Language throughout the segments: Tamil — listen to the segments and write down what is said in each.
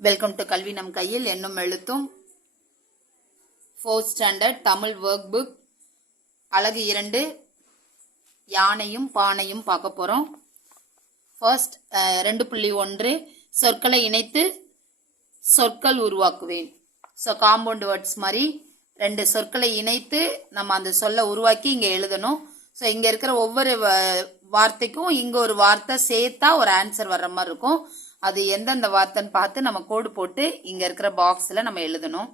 வெல்கம் டு கல்வி நம் கையில் என்னும் எழுத்தும் fourth standard Tamil work book அழகு இரண்டு யானையும் பானையும் பார்க்க போகிறோம் ஃபர்ஸ்ட் ரெண்டு புள்ளி ஒன்று சொற்களை இணைத்து சொற்கள் உருவாக்குவேன். ஸோ காம்பவுண்ட் வேர்ட்ஸ் மாதிரி ரெண்டு சொற்களை இணைத்து நம்ம அந்த சொல்லை உருவாக்கி இங்கே எழுதணும். ஸோ இங்கே இருக்கிற ஒவ்வொரு வ- வார்த்தைக்கும் இங்கே ஒரு வார்த்தை சேர்த்தா ஒரு ஆன்சர் வர்ற மாதிரி இருக்கும். அது எந்தெந்த வார்த்தைன்னு பார்த்து நம்ம கோடு போட்டு இங்கே இருக்கிற பாக்ஸில் நம்ம எழுதணும்.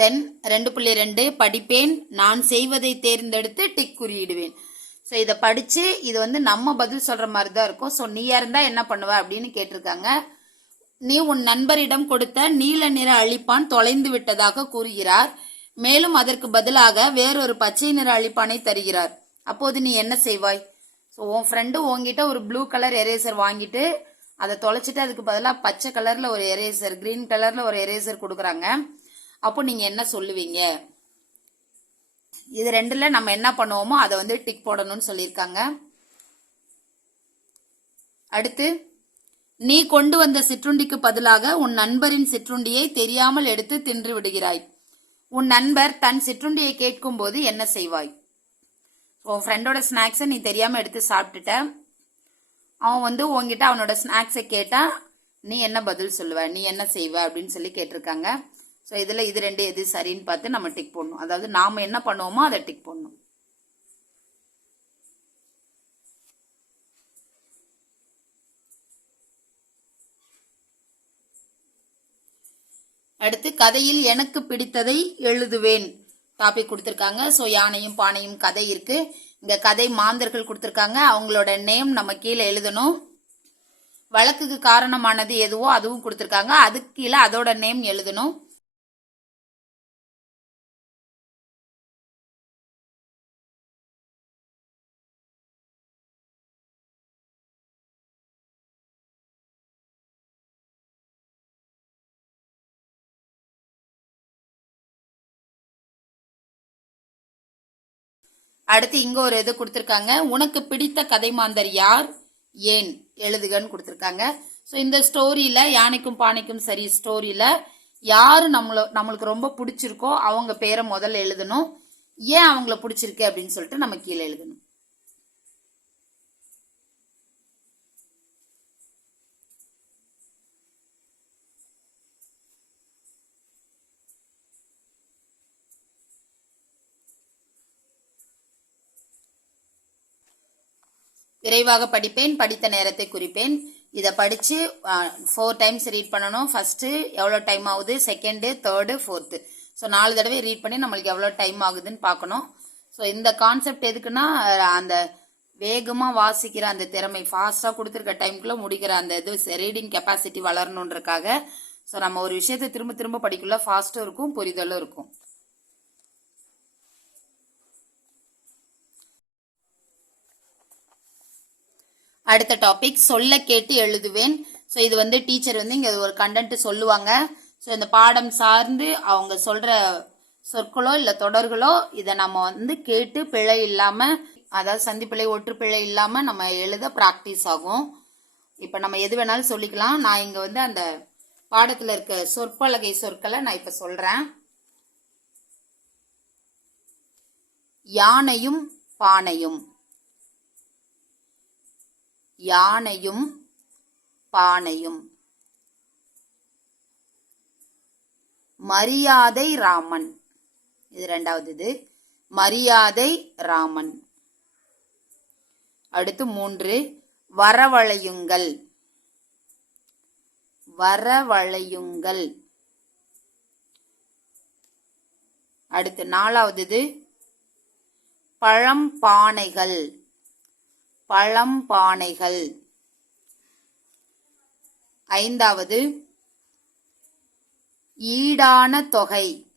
தென் ரெண்டு புள்ளி ரெண்டு படிப்பேன் நான் செய்வதை தேர்ந்தெடுத்து டிக் குறியிடுவேன். ஸோ இதை படித்து இது வந்து நம்ம பதில் சொல்கிற மாதிரி தான் இருக்கும். ஸோ நீயா இருந்தால் என்ன பண்ணுவ அப்படின்னு கேட்டிருக்காங்க. நீ உன் நண்பரிடம் கொடுத்த நீல நிற அழிப்பான் தொலைந்து விட்டதாக கூறுகிறார். மேலும் அதற்கு பதிலாக வேறொரு பச்சை நிற அழிப்பானை தருகிறார். அப்போது நீ என்ன செய்வாய்? ஸோ உன் ஃப்ரெண்டு உங்ககிட்ட ஒரு ப்ளூ கலர் எரேசர் வாங்கிட்டு அதை தொலைச்சிட்டு அதுக்கு பதிலாக பச்சை கலரில் ஒரு எரேசர் கிரீன் கலரில் ஒரு எரேசர் கொடுக்குறாங்க. அப்போ நீங்கள் என்ன சொல்லுவீங்க? இது ரெண்டுல நம்ம என்ன பண்ணுவோமோ அதை வந்து டிக் போடணும்னு சொல்லியிருக்காங்க. அடுத்து நீ கொண்டு வந்த சிற்றுண்டிக்கு பதிலாக உன் நண்பரின் சிற்றுண்டியை தெரியாமல் எடுத்து தின்று விடுகிறாய். உன் நண்பர் தன் சிற்றுண்டியை கேட்கும்போது என்ன செய்வாய்? உன் ஃப்ரெண்டோட ஸ்நாக்ஸை நீ தெரியாம எடுத்து சாப்பிட்டுட்ட. அவன் வந்து உன்கிட்ட அவனோட ஸ்நாக்ஸை கேட்டா நீ என்ன பதில் சொல்லுவ? நீ என்ன செய்வ? அப்படின்னு சொல்லி கேட்டிருக்காங்க. ஸோ இதில் இது ரெண்டு எது சரின்னு பார்த்து நம்ம டிக் போடணும். அதாவது நாம் என்ன பண்ணுவோமோ அதை டிக் போடணும். அடுத்து கதையில் எனக்கு பிடித்ததை எழுதுவேன். டாபிக் கொடுத்துருக்காங்க. ஸோ யானையும் பானையும் கதை இருக்கு. இங்க கதை மாந்தர்கள் கொடுத்துருக்காங்க. அவங்களோட நேம் நம்ம கீழே எழுதணும். வழக்குக்கு காரணமானது எதுவோ அதுவும் கொடுத்துருக்காங்க. அதுக்கு கீழே அதோட நேம் எழுதணும். அடுத்து இங்க ஒரு இது கொடுத்துருக்காங்க. உனக்கு பிடித்த கதை மாந்தர் யார்? ஏன் எழுதுகன்னு கொடுத்துருக்காங்க. ஸோ இந்த ஸ்டோரியில யானைக்கும் பானைக்கும் சரி ஸ்டோரியில யாரு நம்மள நம்மளுக்கு ரொம்ப பிடிச்சிருக்கோ அவங்க பேரை முதல்ல எழுதணும். ஏன் அவங்கள பிடிச்சிருக்கு அப்படின்னு சொல்லிட்டு நம்ம கீழே எழுதணும். விரைவாக படிப்பேன் படித்த நேரத்தை குறிப்பேன். இதை படித்து ஃபோர் டைம்ஸ் ரீட் பண்ணணும். ஃபஸ்ட்டு எவ்வளோ டைம் ஆகுது? செகண்டு தேர்டு ஃபோர்த்து ஸோ நாலு தடவை ரீட் பண்ணி நம்மளுக்கு எவ்வளோ டைம் ஆகுதுன்னு பார்க்கணும். ஸோ இந்த கான்செப்ட் எதுக்குன்னா அந்த வேகமாக வாசிக்கிற அந்த திறமை ஃபாஸ்ட்டாக கொடுத்துருக்க டைம்குள்ளே முடிக்கிற அந்த இது ரீடிங் கெப்பாசிட்டி வளரணுன்றக்காக ஸோ நம்ம ஒரு விஷயத்தை திரும்ப திரும்ப படிக்கல ஃபாஸ்ட்டும் இருக்கும் புரிதலும் இருக்கும். அடுத்த டாபிக் சொல்ல கேட்டு எழுதுவேன். ஸோ இது வந்து டீச்சர் வந்து இங்கே ஒரு கண்டென்ட் சொல்லுவாங்க. ஸோ இந்த பாடம் சார்ந்து அவங்க சொல்கிற சொற்களோ இல்லை தொடர்களோ இதை நம்ம வந்து கேட்டு பிழை இல்லாமல் அதாவது சந்திப்பிழை ஒற்று பிழை இல்லாமல் நம்ம எழுத ப்ராக்டிஸ் ஆகும். இப்போ நம்ம எது வேணாலும் சொல்லிக்கலாம். நான் இங்கே வந்து அந்த பாடத்தில் இருக்க சொற்பலகை சொற்களை நான் இப்போ சொல்கிறேன் யானையும் பானையும். யானையும் பானையும். மரியாதை ராமன். இது ரெண்டாவது இது. மரியாதை ராமன். அடுத்து மூன்று. வரவழையுங்கள். வரவழையுங்கள். அடுத்து நாலாவது இது. பழம்பானைகள் பழம்பானைகள். ஐந்தாவது ஈடான தொகை.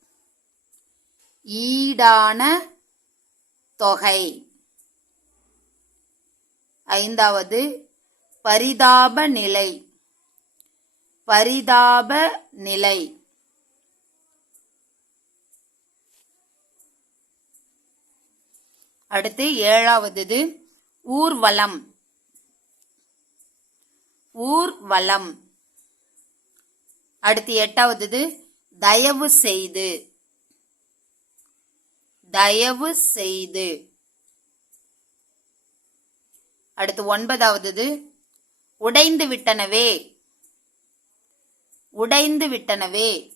ஈடான தொகை. ஐந்தாவது பரிதாப நிலை. பரிதாப நிலை. அடுத்து ஏழாவது ஊர்வலம். ஊர்வலம். அடுத்து எட்டாவது தயவு செய்து தயவு செய்து அடுத்து ஒன்பதாவது உடைந்து விட்டனவே உடைந்து விட்டனவே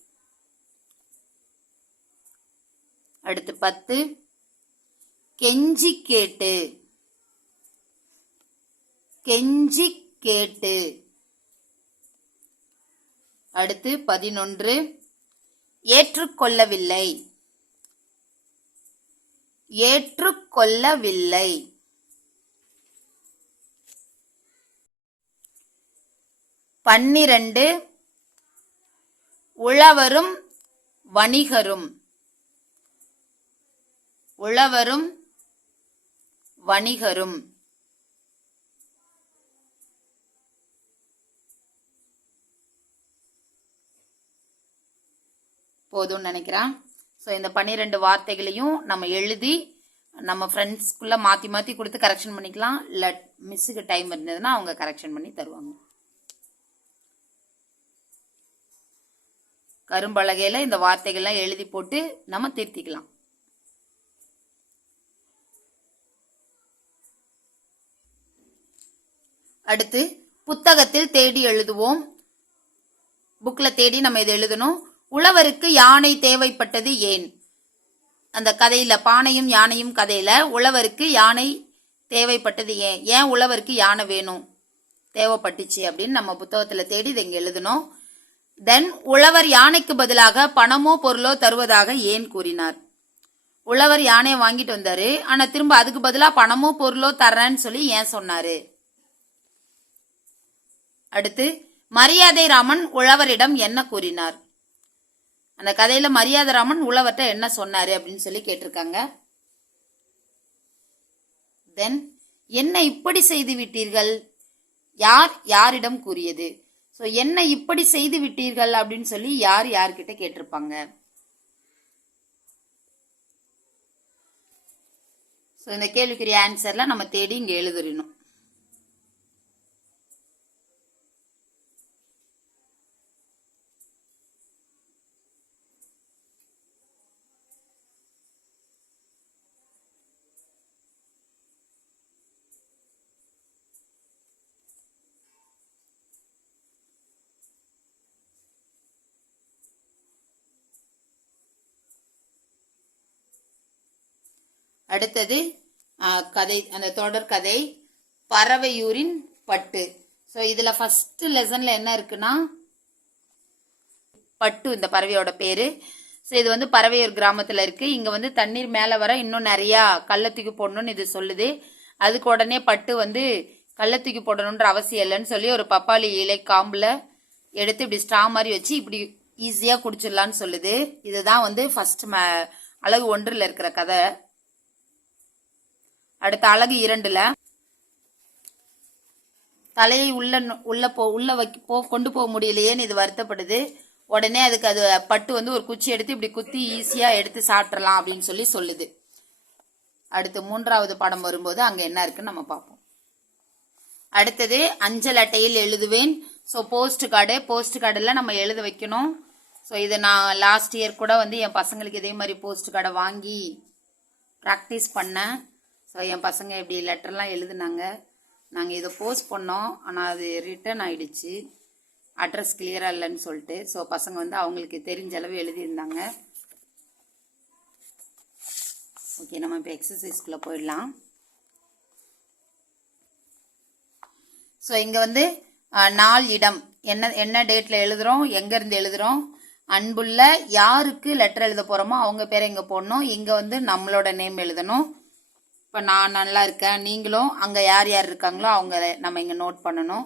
அடுத்து பத்து கெஞ்சி கேட்டு. கெஞ்சி கேட்டு. அடுத்து பதினொன்று. ஏற்றுக்கொள்ளவில்லை. ஏற்றுக்கொள்ளவில்லை. பன்னிரண்டு. உழவரும் வணிகரும். உழவரும் வணிகரும். போதும்னு நினைக்கிறேன். ஸோ இந்த பன்னிரெண்டு வார்த்தைகளையும் நம்ம எழுதி நம்ம ஃப்ரெண்ட்ஸ்குள்ள மாற்றி மாற்றி கொடுத்து கரெக்ஷன் பண்ணிக்கலாம். இல்லை மிஸ்ஸுக்கு டைம் இருந்ததுன்னா அவங்க கரெக்ஷன் பண்ணி தருவாங்க. கரும்பலகையில் இந்த வார்த்தைகள்லாம் எழுதி போட்டு நம்ம திருத்திக்கலாம். அடுத்து புத்தகத்தில் தேடி எழுதுவோம். புக்ல தேடி நம்ம இதை எழுதணும். உழவருக்கு யானை தேவைப்பட்டது ஏன்? அந்த கதையில பானையும் யானையும் கதையில உழவருக்கு யானை தேவைப்பட்டது ஏன்? ஏன் உழவருக்கு யானை வேணும்? தேவைப்பட்டுச்சு அப்படின்னு நம்ம புத்தகத்துல தேடி இதை இங்க எழுதணும். தென் உழவர் யானைக்கு பதிலாக பணமோ பொருளோ தருவதாக ஏன் கூறினார்? உழவர் யானையை வாங்கிட்டு வந்தாரு. ஆனா திரும்ப அதுக்கு பதிலா பணமோ பொருளோ தர்றேன்னு சொல்லி ஏன் சொன்னாரு? அடுத்து மரியாதை ராமன் உழவரிடம் என்ன கூறினார்? அந்த கதையில மரியாதராமன் உழவர்கிட்ட என்ன சொன்னாரு அப்படின்னு சொல்லி கேட்டிருக்காங்க. தென் என்ன இப்படி செய்து விட்டீர்கள்? யார் யாரிடம் கூறியது? ஸோ என்ன இப்படி செய்து விட்டீர்கள்? அப்படின்னு சொல்லி யார் யார்கிட்ட கேட்டிருப்பாங்க. ஸோ இந்த கேள்விக்குரிய ஆன்சர்லாம் நம்ம தேடி இங்கே எழுதிடணும் அடுத்தது கதை அந்த தொடர் கதை பறவையூரின் பட்டு. ஸோ இதில் ஃபஸ்ட்டு லெசனில் என்ன இருக்குன்னா பட்டு இந்த பறவையோட பேர். ஸோ இது வந்து பறவையூர் கிராமத்தில் இருக்குது இங்கே வந்து தண்ணீர் மேலே வர இன்னும் நிறைய கள்ளத்துக்கு போடணும்னு இது சொல்லுது. அதுக்கு உடனே பட்டு வந்து கள்ளத்துக்கு போடணுன்ற அவசியம் இல்லைன்னு சொல்லி ஒரு பப்பாளி இலை காம்பில் எடுத்து இப்படி ஸ்ட்ரா மாதிரி வச்சு இப்படி ஈஸியாக குடிச்சிடலான்னு சொல்லுது. இதுதான் வந்து ஃபர்ஸ்ட் அழகு ஒன்றில் இருக்கிற கதை. அடுத்த அழகு இரண்டுல. தலையை உள்ள உள்ள போ உள்ள வைக்க போ கொண்டு போக முடியலையேன்னு இது வருத்தப்படுது. உடனே அதுக்கு அது பட்டு வந்து ஒரு குச்சி எடுத்து இப்படி குத்தி ஈஸியா எடுத்து சாப்பிட்றலாம் அப்படின்னு சொல்லி சொல்லுது. அடுத்து மூன்றாவது படம் வரும்போது அங்க என்ன இருக்குன்னு நம்ம பார்ப்போம். அடுத்தது அஞ்சல் அட்டையில் எழுதுவேன். ஸோ போஸ்ட் கார்டு போஸ்ட் கார்டில் நம்ம எழுத வைக்கணும். ஸோ இதை நான் லாஸ்ட் இயர் கூட வந்து என் பசங்களுக்கு இதே மாதிரி போஸ்ட் கார்டை வாங்கி ப்ராக்டிஸ் பண்ணேன். ஸோ என் பசங்க இப்படி லெட்டர்லாம் எழுதுனாங்க. நாங்கள் இதை போஸ்ட் பண்ணோம். ஆனால் அது ரிட்டர்ன் ஆயிடுச்சு. அட்ரஸ் கிளியராக இல்லைன்னு சொல்லிட்டு. ஸோ பசங்க வந்து அவங்களுக்கு தெரிஞ்ச அளவு எழுதியிருந்தாங்க. ஓகே நம்ம இப்போ எக்ஸசைஸ்குள்ளே போயிடலாம். ஸோ இங்கே வந்து நாள் இடம். என்ன என்ன டேட்டில் எழுதுகிறோம் எங்கேருந்து எழுதுகிறோம் அன்புள்ள யாருக்கு லெட்டர் எழுத போகிறோமோ அவங்க பேரை இங்கே போடணும். இங்கே வந்து நம்மளோட நேம் எழுதணும். இப்போ நான் நல்லா இருக்கேன். நீங்களும் அங்கே யார் யார் இருக்காங்களோ அவங்க நம்ம இங்கே நோட் பண்ணணும்.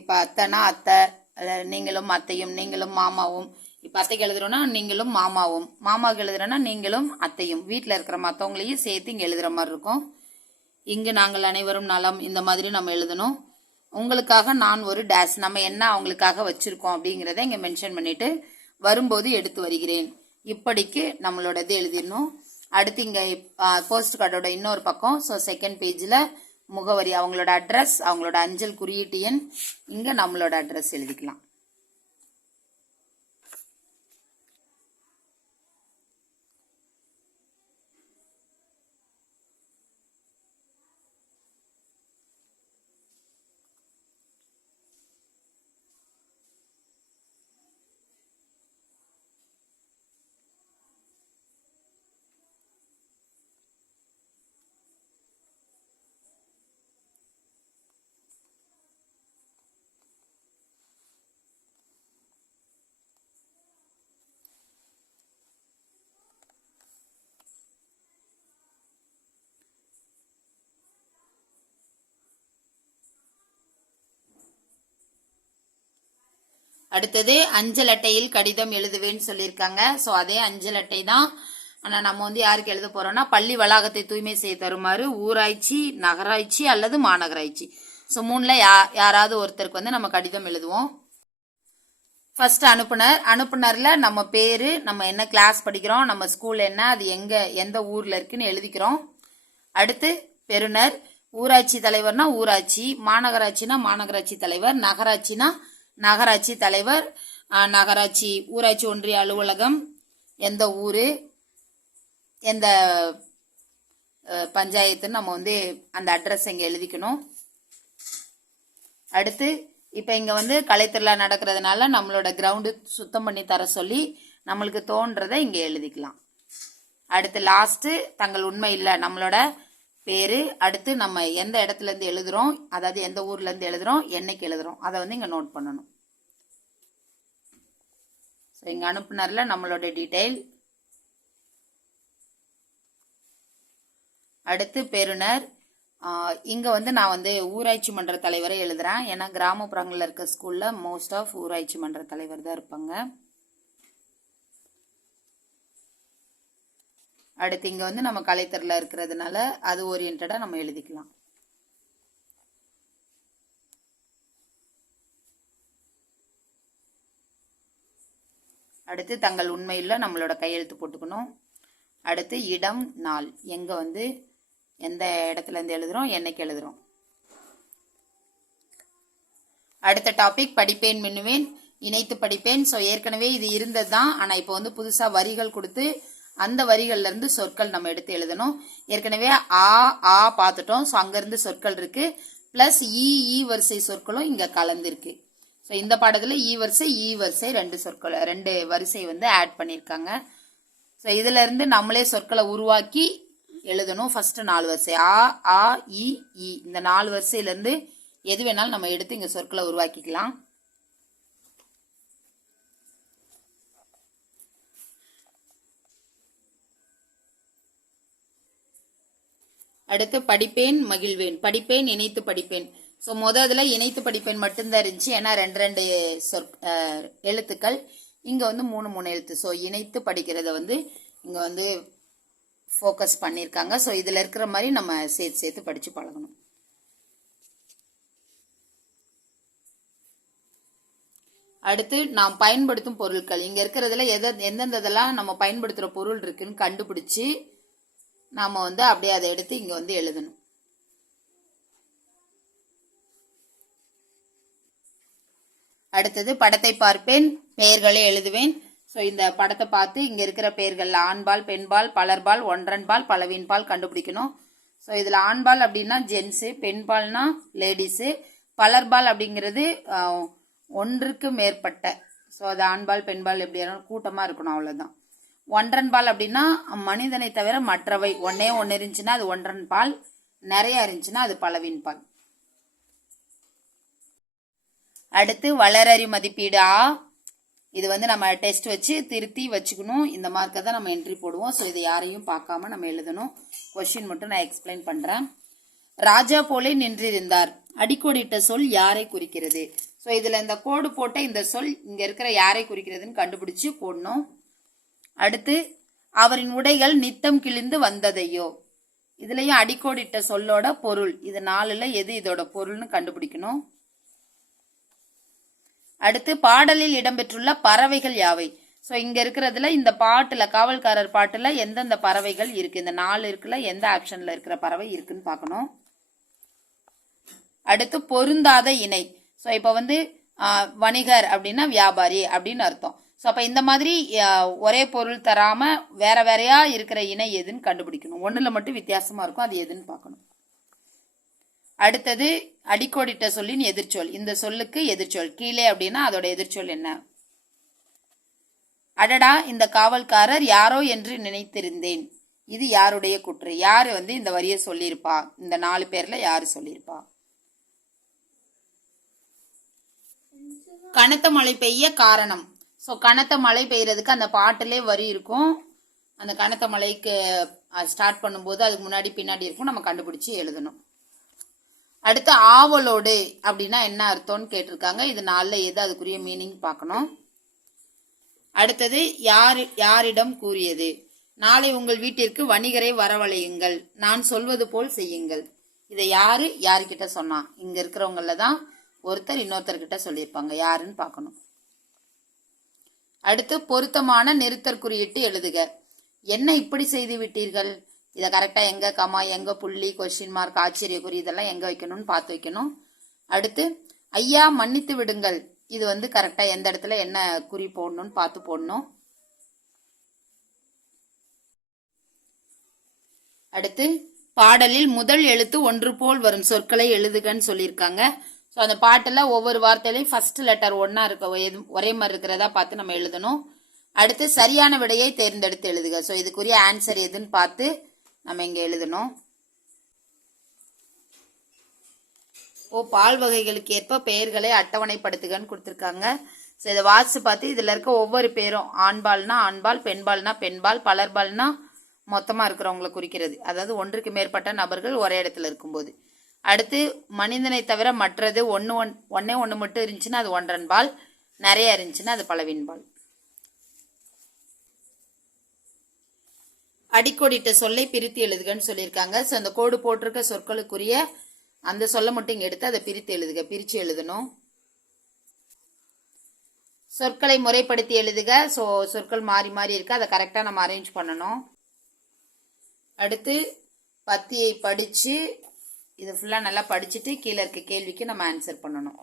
இப்போ அத்தைனா அத்தை நீங்களும் அத்தையும் நீங்களும் மாமாவும். இப்போ அத்தைக்கு எழுதுறோன்னா நீங்களும் மாமாவும். மாமாவுக்கு எழுதுறோன்னா நீங்களும் அத்தையும். வீட்டில் இருக்கிற மற்றவங்களையும் சேர்த்து இங்கே எழுதுகிற மாதிரி இருக்கும். இங்கு நாங்கள் அனைவரும் நலம். இந்த மாதிரி நம்ம எழுதணும். உங்களுக்காக நான் ஒரு டேஸ் நம்ம என்ன அவங்களுக்காக வச்சிருக்கோம் அப்படிங்கிறத இங்கே மென்ஷன் பண்ணிட்டு வரும்போது எடுத்து வருகிறேன். இப்படிக்கு நம்மளோட இது எழுதிடணும். அடுத்து இங்கே போஸ்ட் கார்டோட இன்னொரு பக்கம். ஸோ செகண்ட் பேஜில் முகவரி அவங்களோட அட்ரஸ் அவங்களோட அஞ்சல் குறியீட்டு எண் இங்கே நம்மளோட அட்ரஸ் எழுதிக்கலாம். அடுத்தது அஞ்சல் அட்டையில் கடிதம் எழுதுவேன்னு சொல்லியிருக்காங்க. ஸோ அதே அஞ்சல் அட்டை தான். ஆனால் நம்ம வந்து யாருக்கு எழுத போறோம்னா பள்ளி வளாகத்தை தூய்மை செய்ய தருமாறு ஊராட்சி நகராட்சி அல்லது மாநகராட்சி. ஸோ மூணில் யா யாராவது ஒருத்தருக்கு வந்து நம்ம கடிதம் எழுதுவோம். ஃபர்ஸ்ட் அனுப்புனர். அனுப்புனரில் நம்ம பேர் நம்ம என்ன கிளாஸ் படிக்கிறோம் நம்ம ஸ்கூல் என்ன அது எங்கே எந்த ஊரில் இருக்குன்னு எழுதிக்கிறோம். அடுத்து பெறுநர். ஊராட்சி தலைவர்னா ஊராட்சி மாநகராட்சினா மாநகராட்சி தலைவர் நகராட்சினா நகராட்சி தலைவர் நகராட்சி ஊராட்சி ஒன்றிய அலுவலகம் எந்த ஊர் எந்த பஞ்சாயத்துன்னு நம்ம வந்து அந்த அட்ரஸ் இங்கே எழுதிக்கணும். அடுத்து இப்போ இங்கே வந்து கலைத்திருவிழா நடக்கிறதுனால நம்மளோட கிரவுண்டு சுத்தம் பண்ணி தர சொல்லி நம்மளுக்கு தோன்றதை இங்கே எழுதிக்கலாம். அடுத்து லாஸ்ட்டு தங்கள் உண்மை இல்லை நம்மளோட பேர். அடுத்து நம்ம எந்த இடத்துல இருந்து அதாவது எந்த ஊர்லேருந்து எழுதுகிறோம் என்னைக்கு எழுதுகிறோம் அதை வந்து இங்கே நோட் பண்ணணும். ஸோ இங்கே அனுப்புனரில் நம்மளோட டீட்டெயில் அடுத்து பெறுநர் இங்கே வந்து நான் வந்து ஊராட்சி மன்ற தலைவரை எழுதுகிறேன் ஏன்னா கிராமப்புறங்களில் இருக்க ஸ்கூலில் மோஸ்ட் ஆஃப் ஊராட்சி மன்ற தலைவர் தான் இருப்பாங்க. அடுத்து இங்கே வந்து நம்ம கலைத்தறில் இருக்கிறதுனால அது ஓரியன்டாக நம்ம எழுதிக்கலாம். அடுத்து தங்கள் உண்மையில் நம்மளோட கையெழுத்து போட்டுக்கணும். அடுத்து இடம் நாள். எங்கே வந்து எந்த இடத்துல இருந்து என்னைக்கு எழுதுகிறோம் அடுத்த டாபிக் படிப்பேன் மின்னுவேன். இணைத்து படிப்பேன். ஸோ ஏற்கனவே இது இருந்தது தான் ஆனால் இப்போ வந்து புதுசாக வரிகள் கொடுத்து அந்த வரிகள்ல இருந்து சொற்கள் நம்ம எடுத்து எழுதணும். ஏற்கனவே ஆ ஆ பார்த்துட்டோம். ஸோ அங்கேருந்து சொற்கள் இருக்கு. ப்ளஸ் இ வரிசை சொற்களும் இங்கே கலந்துருக்கு. ஸோ இந்த பாடத்தில் ஈ வரிசை ஈ வரிசை ரெண்டு சொற்கள் ரெண்டு வரிசை வந்து ஆட் பண்ணியிருக்காங்க ஸோ இதிலிருந்து நம்மளே சொற்களை உருவாக்கி எழுதணும். ஃபஸ்ட்டு நாலு வரிசை. ஆ ஆ இ இந்த நாலு வரிசையிலேருந்து எது வேணாலும் நம்ம எடுத்து இங்கே சொற்களை உருவாக்கிக்கலாம். அடுத்து படிப்பேன் மகிழ்வேன். படிப்பேன் இணைத்து படிப்பேன். ஸோ முதல்ல இணைத்து படிப்பேன் மட்டும்தான் இருந்துச்சு. ஏன்னா ரெண்டு ரெண்டு சொற் எழுத்துக்கள். இங்கே வந்து மூணு மூணு எழுத்து. ஸோ இணைத்து படிக்கிறத வந்து இங்கே வந்து ஃபோக்கஸ் பண்ணியிருக்காங்க ஸோ இதில் இருக்கிற மாதிரி நம்ம சேர்த்து சேர்த்து படித்து பழகணும். அடுத்து நாம் பயன்படுத்தும் பொருட்கள். இங்கே இருக்கிறதுல எதை எந்தெந்த இதெல்லாம் நம்ம பயன்படுத்துகிற பொருள் இருக்குன்னு கண்டுபிடிச்சி நாம் வந்து அப்படியே அதை எடுத்து இங்கே வந்து எழுதணும். அடுத்தது படத்தை பார்ப்பேன் பெயர்களை எழுதுவேன். ஸோ இந்த படத்தை பார்த்து இங்கே இருக்கிற பெயர்கள் ஆண்பால் பெண்பால் பலர்பால் ஒன்றன்பால் பலவின்பால் கண்டுபிடிக்கணும். ஸோ இதில் ஆண்பால் அப்படின்னா ஜென்ஸு பெண்பால்னா லேடிஸு பலர்பால் அப்படிங்கிறது ஒன்றுக்கு மேற்பட்ட. ஸோ அது ஆண்பால் பெண்பால் எப்படி இருந்தாலும் கூட்டமாக இருக்கணும் அவ்வளோதான் ஒன்றன் பால் அப்படின்னா மனிதனை தவிர மற்றவை ஒன்னே ஒன்று இருந்துச்சுன்னா அது ஒன்றன் பால் நிறையா இருந்துச்சுன்னா அது பலவின் பால் அடுத்து வளரறி மதிப்பீடு ஆ. இது வந்து நம்ம டெஸ்ட் வச்சு திருத்தி வச்சுக்கணும். இந்த மார்க்கை தான் நம்ம என்ட்ரி போடுவோம். ஸோ இதை யாரையும் பார்க்காம நம்ம எழுதணும். கொஸ்டின் மட்டும் நான் எக்ஸ்பிளைன் பண்ணுறேன் ராஜா போலே நின்றிருந்தார். அடிக்கோடிட்ட சொல் யாரை குறிக்கிறது? ஸோ இதில் இந்த கோடு போட்ட இந்த சொல் இங்கே இருக்கிற யாரை குறிக்கிறதுன்னு கண்டுபிடிச்சு போடணும். அடுத்து அவரின் உடைகள் நித்தம் கிழிந்து வந்ததையோ. இதுலேயும் அடிக்கோடிட்ட சொல்லோட பொருள். இது நாலில் எது இதோட பொருள்னு கண்டுபிடிக்கணும். அடுத்து பாடலில் இடம்பெற்றுள்ள பறவைகள் யாவை? ஸோ இங்க இருக்கிறதுல இந்த பாட்டுல காவல்காரர் பாட்டுல எந்தெந்த பறவைகள் இருக்கு? இந்த நாலு இருக்குல்ல எந்த ஆப்ஷன்ல இருக்கிற பறவை இருக்குன்னு பார்க்கணும். அடுத்து பொருந்தாத இணை. ஸோ இப்போ வந்து வணிகர் அப்படின்னா வியாபாரி அப்படின்னு அர்த்தம். ஸோ அப்போ இந்த மாதிரி ஒரே பொருள் தராம வேற வேறையா இருக்கிற இணை எதுன்னு கண்டுபிடிக்கணும். ஒண்ணுல மட்டும் வித்தியாசமா இருக்கும் அது எதுன்னு பார்க்கணும். அடுத்தது அடிக்கோடிட்ட சொல்லின் எதிர்ச்சொல். இந்த சொல்லுக்கு எதிர்ச்சொல். கீழே அப்படின்னா அதோட எதிர்ச்சொல் என்ன? அடடா இந்த காவல்காரர் யாரோ என்று நினைத்திருந்தேன். இது யாருடைய குற்று? யாரு வந்து இந்த வரியை சொல்லியிருப்பா? இந்த நாலு பேர்ல யாரு சொல்லியிருப்பா? கனத்த மழை பெய்ய காரணம். ஸோ கனத்த மழை பெய்யறதுக்கு அந்த பாட்டிலே வரி இருக்கும். அந்த கனத்த மழைக்கு ஸ்டார்ட் பண்ணும்போது அதுக்கு முன்னாடி பின்னாடி இருக்கும். நம்ம கண்டுபிடிச்சி எழுதணும். அடுத்து ஆவலோடு அப்படின்னா என்ன அர்த்தம்னு கேட்டிருக்காங்க. இது நாளில் எது அதுக்குரிய மீனிங் பார்க்கணும். அடுத்தது யார் யாரிடம் கூறியது? நாளை உங்கள் வீட்டிற்கு வணிகரை வரவழையுங்கள். நான் சொல்வது போல் செய்யுங்கள். இதை யாரு யாருக்கிட்ட சொன்னா? இங்க இருக்கிறவங்கள தான் ஒருத்தர் இன்னொருத்தர்கிட்ட சொல்லியிருப்பாங்க. யாருன்னு பார்க்கணும். அடுத்து பொருத்தமான நிறுத்தற் குறியிட்டு எழுதுக. என்ன இப்படி செய்து விட்டீர்கள்? இதை கரெக்டாக எங்கே கமா எங்கே புள்ளி கொஸ்டின் மார்க் ஆச்சரிய குறி இதெல்லாம் எங்கே வைக்கணும்னு பார்த்து வைக்கணும். அடுத்து ஐயா மன்னித்து விடுங்கள். இது வந்து கரெக்டாக எந்த இடத்துல என்ன குறி போடணும்னு பார்த்து போடணும். அடுத்து பாடலில் முதல் எழுத்து ஒன்று போல் வரும் சொற்களை எழுதுகன்னு சொல்லியிருக்காங்க. ஸோ அந்த பாட்டில் ஒவ்வொரு வார்த்தையிலையும் ஃபர்ஸ்ட் லெட்டர் ஒன்றா இருக்க ஒரே மாதிரி இருக்கிறதா பார்த்து நம்ம எழுதணும். அடுத்து சரியான விடையை தேர்ந்தெடுத்து எழுதுக. ஸோ இதுக்குரிய ஆன்சர் எதுன்னு பார்த்து நம்ம இங்கே எழுதணும். ஓ பால் வகைகளுக்கு ஏற்ப பெயர்களை அட்டவணைப்படுத்துகன்னு கொடுத்துருக்காங்க. ஸோ இதை வாசிச்சு பார்த்து இதில் இருக்க ஒவ்வொரு பேரும் ஆண்பால்னா ஆண்பால் பெண்பால்னா பெண்பால் பலர்பால்னா மொத்தமாக இருக்கிறவங்கள குறிக்கிறது. அதாவது ஒன்றுக்கு மேற்பட்ட நபர்கள் ஒரே இடத்துல இருக்கும்போது. அடுத்து மனிதனை தவிர மற்றது ஒன்று ஒன் ஒன்னே ஒன்று மட்டும் இருந்துச்சுன்னா அது ஒன்றன் பால் நிறைய இருந்துச்சுன்னா அது பலவின் பால். அடிக்கோடிட்ட சொல்லை பிரித்து எழுதுகன்னு சொல்லியிருக்காங்க. ஸோ அந்த கோடு போட்டிருக்க சொற்களுக்குரிய அந்த சொல்ல மட்டும் இங்கே எடுத்து அதை பிரித்து எழுதுக பிரித்து எழுதணும். சொற்களை முறைப்படுத்தி எழுதுக. ஸோ சொற்கள் மாறி மாறி இருக்கு. அதை கரெக்டாக நம்ம அரேஞ்ச் பண்ணணும். அடுத்து பத்தியை படித்து இதை ஃபுல்லாக நல்லா படிச்சுட்டு கீழே இருக்க கேள்விக்கு நம்ம ஆன்சர் பண்ணணும்.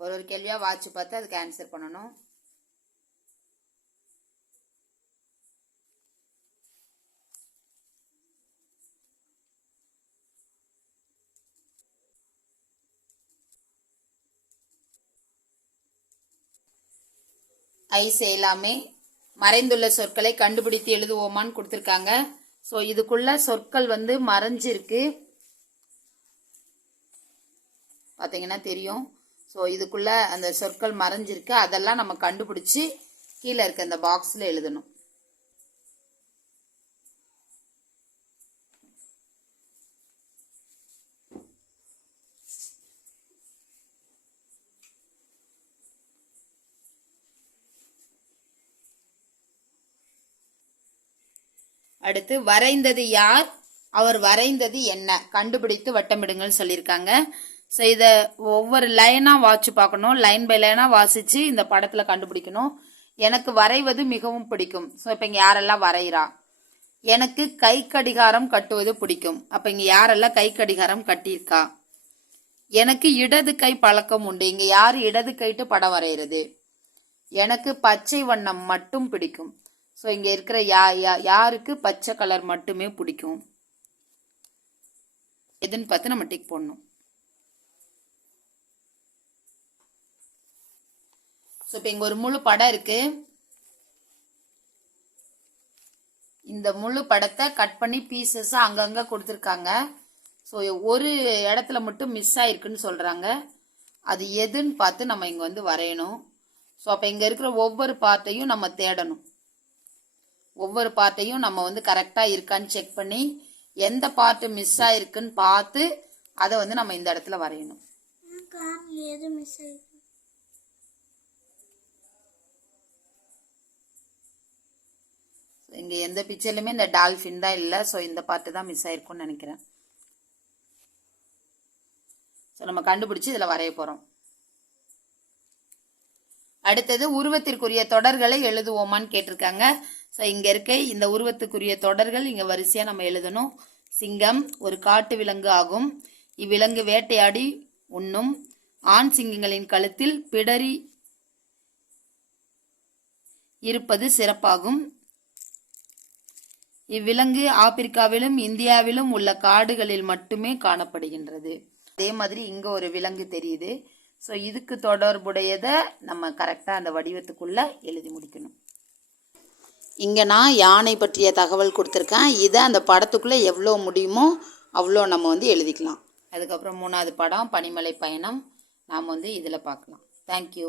ஒரு ஒரு கேள்வியாக வாட்ச் பார்த்து அதுக்கு ஆன்சர் பண்ணணும். ஐ செய்யலாமே மறைந்துள்ள சொற்களை கண்டுபிடித்து எழுதுவோமான்னு கொடுத்துருக்காங்க. ஸோ இதுக்குள்ள சொற்கள் வந்து மறைஞ்சிருக்கு. பார்த்தீங்கன்னா தெரியும். ஸோ இதுக்குள்ள அந்த சொற்கள் மறைஞ்சிருக்கு. அதெல்லாம் நம்ம கண்டுபிடிச்சி கீழே இருக்க அந்த பாக்ஸில் எழுதணும். அடுத்து வரைந்தது யார்? அவர் வரைந்தது என்ன? கண்டுபிடித்து வட்டமிடுங்கள்னு சொல்லியிருக்காங்க. ஸோ இதை ஒவ்வொரு லைனாக வாட்சி பார்க்கணும். லைன் பை லைனாக வாசித்து இந்த படத்தில் கண்டுபிடிக்கணும். எனக்கு வரைவது மிகவும் பிடிக்கும். ஸோ இப்போ இங்கே யாரெல்லாம் வரைகிறா? எனக்கு கை கடிகாரம் கட்டுவது பிடிக்கும். அப்போ இங்கே யாரெல்லாம் கை கடிகாரம் கட்டியிருக்கா? எனக்கு இடது கை பழக்கம் உண்டு. இங்கே யார் இடது கைட்டு படம் வரைகிறது? எனக்கு பச்சை வண்ணம் மட்டும் பிடிக்கும். ஸோ இங்கே இருக்கிற யா யா- யாருக்கு பச்சை கலர் மட்டுமே பிடிக்கும்? எதுன்னு பார்த்து நம்ம டிக் போடணும். ஸோ இப்போ இங்கே ஒரு முழு படம் இருக்கு. இந்த முழு படத்தை கட் பண்ணி பீசஸாக அங்கங்கே கொடுத்துருக்காங்க. ஸோ ஒரு இடத்துல மட்டும் மிஸ் ஆயிருக்குன்னு சொல்கிறாங்க அது எதுன்னு பார்த்து நம்ம இங்கே வந்து வரையணும். ஸோ அப்போ இங்கே இருக்கிற ஒவ்வொரு பார்ட்டையும் நம்ம தேடணும். ஒவ்வொரு பார்ட்டையும் நம்ம வந்து கரெக்டாக இருக்கான்னு செக் பண்ணி எந்த பார்ட்டு மிஸ் ஆயிருக்குன்னு பார்த்து அதை வந்து நம்ம இந்த இடத்துல வரையணும். இங்கே எந்த பிக்சர்லையுமே இந்த டால்ஃபின் தான் இல்லை. ஸோ இந்த பார்ட்டு தான் மிஸ் ஆயிருக்கும்னு நினைக்கிறேன். ஸோ நம்ம கண்டுபிடிச்சு இதில் வரைய போகிறோம் அடுத்தது உருவத்திற்குரிய தொடர்களை எழுதுவோமான்னு கேட்டிருக்காங்க. ஸோ இங்கே இருக்க இந்த உருவத்துக்குரிய தொடர்கள் இங்கே வரிசையாக நம்ம எழுதணும். சிங்கம் ஒரு காட்டு விலங்கு ஆகும். இவ்விலங்கு வேட்டையாடி உண்ணும். ஆண் சிங்கங்களின் கழுத்தில் பிடரி இருப்பது சிறப்பாகும். இவ்விலங்கு ஆப்பிரிக்காவிலும் இந்தியாவிலும் உள்ள காடுகளில் மட்டுமே காணப்படுகின்றது. அதே மாதிரி இங்க ஒரு விலங்கு தெரியுது. ஸோ இதுக்கு தொடர்புடையதை நம்ம கரெக்டாக அந்த வடிவத்துக்குள்ள எழுதி முடிக்கணும். இங்கே நான் யானை பற்றிய தகவல் கொடுத்துருக்கேன். இதை அந்த படத்துக்குள்ளே எவ்வளோ முடியுமோ அவ்வளோ நம்ம வந்து எழுதிக்கலாம். அதுக்கப்புறம் மூணாவது படம் பனிமலை பயணம். நாம் வந்து இதில் பார்க்கலாம். தேங்க்யூ